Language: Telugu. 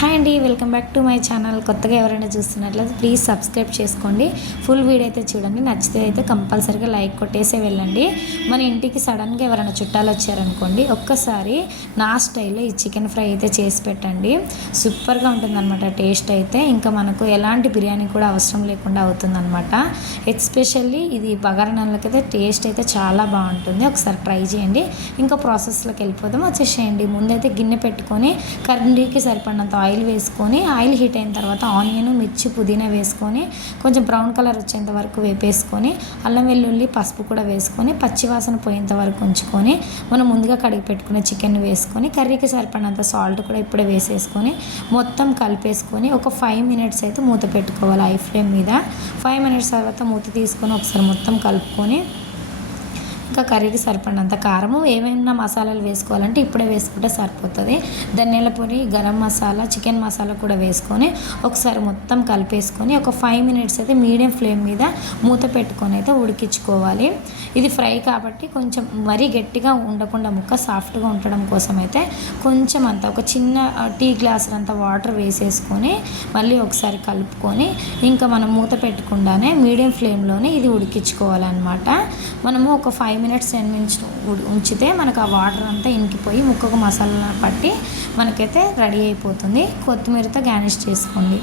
హాయ్ అండి, welcome back to my channel. కొత్తగా ఎవరైనా చూస్తున్నట్లయితే ప్లీజ్ సబ్స్క్రైబ్ చేసుకోండి. ఫుల్ వీడియో అయితే చూడండి. నచ్చితే అయితే కంపల్సరీగా లైక్ కొట్టేసే వెళ్ళండి. మన ఇంటికి సడన్గా ఎవరైనా చుట్టాలు వచ్చారనుకోండి, ఒక్కసారి నా స్టైల్లో ఈ చికెన్ ఫ్రై అయితే చేసి పెట్టండి. సూపర్గా ఉంటుందన్నమాట టేస్ట్ అయితే. ఇంకా మనకు ఎలాంటి బిర్యానీ కూడా అవసరం లేకుండా అవుతుందన్నమాట. ఎస్పెషల్లీ ఇది బగారాన్నంలోకైతే టేస్ట్ అయితే చాలా బాగుంటుంది. ఒకసారి ట్రై చేయండి. ఇంకా ప్రాసెస్లోకి వెళ్ళిపోదాం, వచ్చేసేయండి. ముందైతే గిన్నె పెట్టుకొని కర్రీకి సరిపడినంత ఆయిల్ వేసుకొని, ఆయిల్ హీట్ అయిన తర్వాత ఆనియన్, మిర్చి, పుదీనా వేసుకొని కొంచెం బ్రౌన్ కలర్ వచ్చేంత వరకు వేపేసుకొని, అల్లం వెల్లుల్లి, పసుపు కూడా వేసుకొని పచ్చివాసన పోయేంత వరకు ఉంచుకొని, మనం ముందుగా కడిగి పెట్టుకున్న చికెన్ వేసుకొని కర్రీకి సరిపడినంత సాల్ట్ కూడా ఇప్పుడే వేసేసుకొని మొత్తం కలిపేసుకొని ఒక 5 మినిట్స్ అయితే మూత పెట్టుకోవాలి హై ఫ్లేమ్ మీద. 5 మినిట్స్ తర్వాత మూత తీసుకొని ఒకసారి మొత్తం కలుపుకొని, ఇంకా కర్రీకి సరిపడినంత కారము, ఏమైనా మసాలాలు వేసుకోవాలంటే ఇప్పుడే వేసుకుంటే సరిపోతుంది. ధనియాల పొడి, గరం మసాలా, చికెన్ మసాలా కూడా వేసుకొని ఒకసారి మొత్తం కలిపేసుకొని ఒక 5 మినిట్స్ అయితే మీడియం ఫ్లేమ్ మీద మూత పెట్టుకొని అయితే ఉడికించుకోవాలి. ఇది ఫ్రై కాబట్టి కొంచెం మరీ గట్టిగా ఉండకుండా ముక్క సాఫ్ట్గా ఉండడం కోసం అయితే కొంచెం అంత ఒక చిన్న టీ గ్లాస్ అంత వాటర్ వేసేసుకొని మళ్ళీ ఒకసారి కలుపుకొని ఇంకా మనం మూత పెట్టకుండానే మీడియం ఫ్లేమ్లోనే ఇది ఉడికించుకోవాలన్నమాట. మనము ఒక 5 మినిట్స్ 10 మినిట్స్ ఉంచితే మనకు ఆ వాటర్ అంతా ఇంకిపోయి ముక్కకు మసాలా పట్టి మనకైతే రెడీ అయిపోతుంది. కొత్తిమీరతో గార్నిష్ చేసుకోండి.